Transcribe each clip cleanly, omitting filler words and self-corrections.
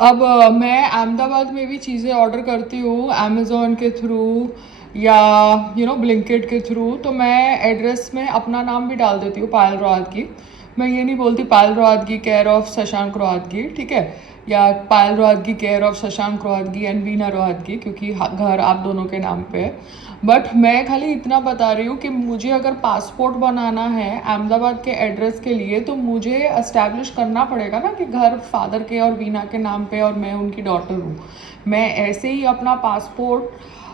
अब मैं अहमदाबाद में भी चीज़ें ऑर्डर करती हूँ अमेज़ोन के थ्रू या ब्लिंकिट के थ्रू। तो मैं एड्रेस में अपना नाम भी डाल देती हूँ, पायल रोहतगी। मैं ये नहीं बोलती पायल रोहतगी केयर ऑफ शशांक रोहतगी, ठीक है, या Payal Rohatgi care of Shashank Rohatgi and Veena Rohatgi, क्योंकि घर आप दोनों के नाम पे है। बट मैं खाली इतना बता रही हूँ कि मुझे अगर पासपोर्ट बनाना है अहमदाबाद के एड्रेस के लिए तो मुझे एस्टैब्लिश करना पड़ेगा ना कि घर फादर के और वीना के नाम पे और मैं उनकी डॉटर हूँ। मैं ऐसे ही अपना पासपोर्ट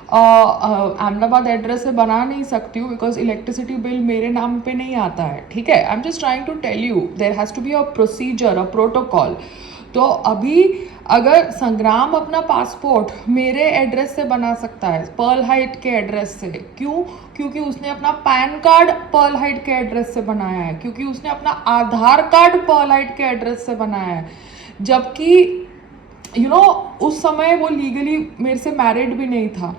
अहमदाबाद एड्रेस से बना नहीं सकती हूँ, बिकॉज इलेक्ट्रिसिटी बिल मेरे नाम पे नहीं आता है, ठीक है। I am just trying to tell you there has to be a procedure, a protocol. तो अभी अगर संग्राम अपना पासपोर्ट मेरे एड्रेस से बना सकता है, पर्ल हाइट के एड्रेस से, क्यों? क्योंकि उसने अपना पैन कार्ड पर्ल हाइट के एड्रेस से बनाया है, क्योंकि उसने अपना आधार कार्ड पर्ल हाइट के एड्रेस से बनाया है। जबकि उस समय वो लीगली मेरे से मैरिड भी नहीं था।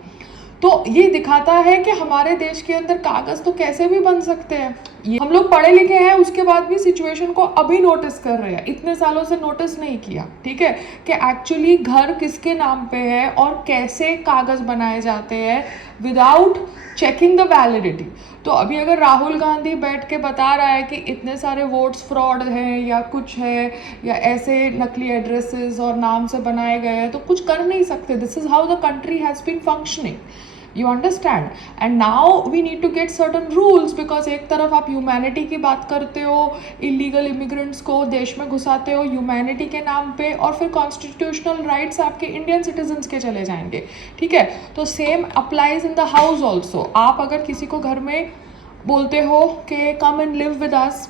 तो ये दिखाता है कि हमारे देश के अंदर कागज तो कैसे भी बन सकते हैं। ये हम लोग पढ़े लिखे हैं, उसके बाद भी सिचुएशन को अभी नोटिस कर रहे हैं, इतने सालों से नोटिस नहीं किया, ठीक है, कि एक्चुअली घर किसके नाम पे है और कैसे कागज बनाए जाते हैं विदाउट चेकिंग द वैलिडिटी। तो अभी अगर राहुल गांधी बैठ के बता रहा है कि इतने सारे वोट्स फ्रॉड हैं या कुछ है या ऐसे नकली एड्रेसेस और नाम से बनाए गए हैं, तो कुछ कर नहीं सकते। This is how the country has been functioning, you understand. And now we need to get certain rules, because एक तरफ आप ह्यूमैनिटी की बात करते हो, इलीगल इमिग्रेंट्स को देश में घुसाते हो ह्यूमैनिटी के नाम पे, और फिर कॉन्स्टिट्यूशनल राइट्स आपके इंडियन सिटीजन्स के चले जाएंगे, ठीक है। तो same applies in the house also. आप अगर किसी को घर में बोलते हो कि come and live with us,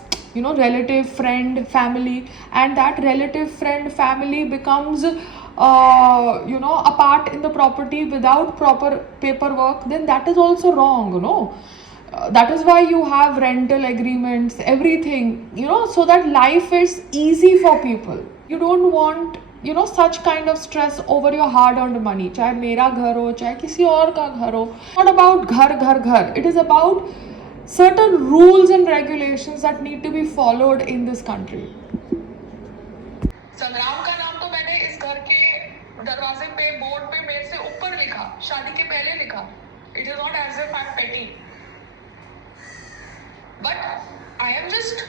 relative, friend, family, and that relative, friend, family becomes a part in the property without proper paperwork, then that is also wrong. That is why you have rental agreements, everything, so that life is easy for people. You don't want such kind of stress over your hard earned money, चाहे मेरा घर हो चाहे किसी और का घर हो। Not about घर घर घर, it is about certain rules and regulations that need to be followed in this country. संग्राम का नाम तो मैंने इस घर के दरवाजे पे बोर्ड पे मेरे से ऊपर लिखा, शादी के पहले लिखा। It is not as if I'm petty, but I am just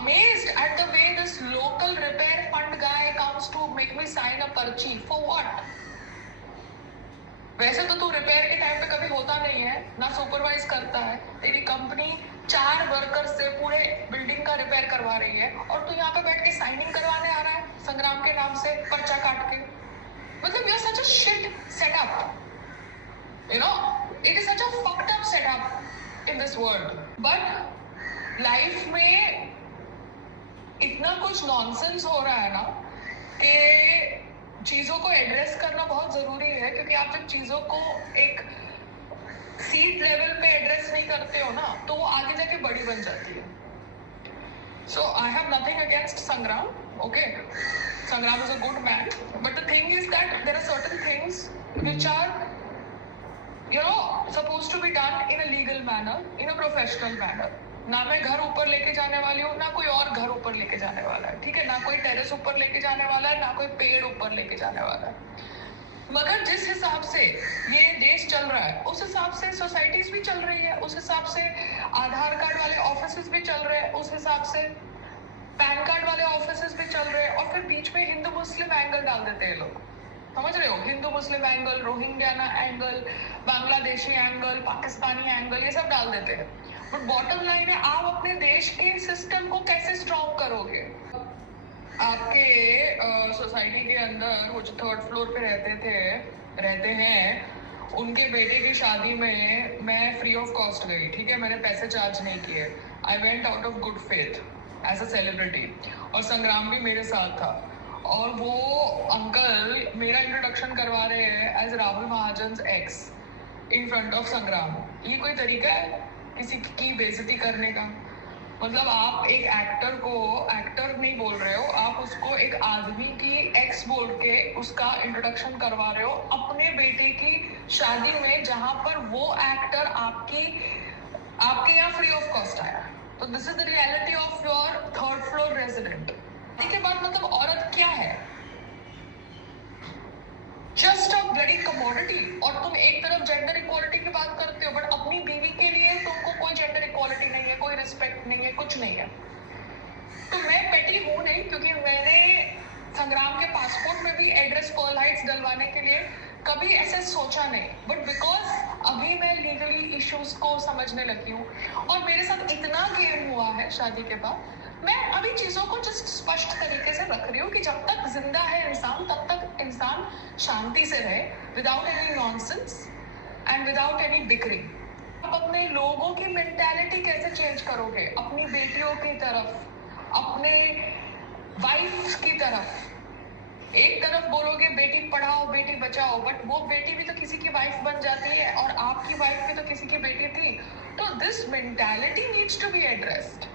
amazed at the way this local repair fund guy comes to make me sign a पर्ची for what? वैसे तो तू रिपेयर के टाइम पे कभी होता नहीं है, ना सुपरवाइज करता है। तेरी कंपनी 4 वर्कर से पूरे बिल्डिंग का रिपेयर करवा रही है और तू यहाँ पे बैठ के साइनिंग करवाने आ रहा है संग्राम के नाम से पर्चा काट के। मतलब you are such a shit setup, it is such a fucked up setup in this world. But life में इतना कुछ नॉनसेंस हो रहा है ना कि चीज़ों को एड्रेस करना बहुत ज़रूरी है, क्योंकि आप जब चीज़ों को एक सीड लेवल पे एड्रेस नहीं करते हो ना, तो वो आगे जाके बड़ी बन जाती है। So I have nothing against Sangram, okay, Sangram is a good man, but the thing is that there are certain things which are supposed to be done in a legal manner, in a professional manner. ना मैं घर ऊपर लेके जाने वाली हूँ, ना कोई और घर ऊपर लेके जाने वाला है, ठीक है, ना कोई टेरेस ऊपर लेके जाने वाला है, ना कोई पेड़ ऊपर लेके जाने वाला है। मगर जिस हिसाब से ये देश चल रहा है उस हिसाब से सोसाइटीज भी चल रही है, उस हिसाब से आधार कार्ड वाले ऑफिसेस भी चल रहे हैं, उस हिसाब से पैन कार्ड वाले ऑफिसेस भी चल रहे हैं, और फिर बीच में हिंदू मुस्लिम एंगल डाल देते हैं लोग। समझ रहे हो? हिंदू मुस्लिम एंगल, रोहिंग्याना angle, Bangladeshi angle, Pakistani angle, ये सब डाल देते हैं। बट बॉटम लाइन है, आप अपने देश के सिस्टम को कैसे स्ट्रॉन्ग करोगे? आपके सोसाइटी के अंदर वो जो 3rd फ्लोर पे रहते हैं, उनके बेटे की शादी में मैं फ्री ऑफ कॉस्ट गई, ठीक है, मैंने पैसे चार्ज नहीं किए। I went out of good faith as a celebrity, और संग्राम भी मेरे साथ था, और वो अंकल मेरा इंट्रोडक्शन करवा रहे हैं as Rahul Mahajan ex in front of Sangram. ये कोई तरीका है किसी की बेइज्जती करने का? मतलब आप एक एक्टर को एक्टर नहीं बोल रहे हो, आप उसको एक आदमी की एक्स बोल के उसका इंट्रोडक्शन करवा रहे हो अपने बेटे की शादी में, जहां पर वो एक्टर आपके यहाँ फ्री ऑफ कॉस्ट आया। तो this is the reality of your 3rd floor resident. के बाद मतलब औरत क्या है? इक्वालिटी, और तुम एक तरफ जेंडर इक्वालिटी की बात करते हो बट अपनी बीवी के लिए तुमको कोई जेंडर इक्वालिटी नहीं है, कोई रिस्पेक्ट नहीं है, कुछ नहीं है। तो मैं पेटी हूँ नहीं, क्योंकि मैंने संग्राम के पासपोर्ट में भी एड्रेस पर्ल हाइट्स डलवाने के लिए कभी ऐसे सोचा नहीं, बट बिकॉज अभी मैं लीगली इश्यूज को समझने लगी हूँ और मेरे साथ इतना गेम हुआ है शादी के बाद, मैं अभी चीज़ों को जस्ट स्पष्ट तरीके से रख रही हूँ कि जब तक जिंदा है इंसान तब तक इंसान शांति से रहे, without any nonsense and without any bickering. आप अपने लोगों की मेंटालिटी कैसे चेंज करोगे? अपनी बेटियों की तरफ, अपने वाइफ की तरफ। एक तरफ बोलोगे बेटी पढ़ाओ बेटी बचाओ, बट वो बेटी भी तो किसी की वाइफ बन जाती है और आपकी वाइफ भी तो किसी की बेटी थी। तो this mentality needs to be addressed.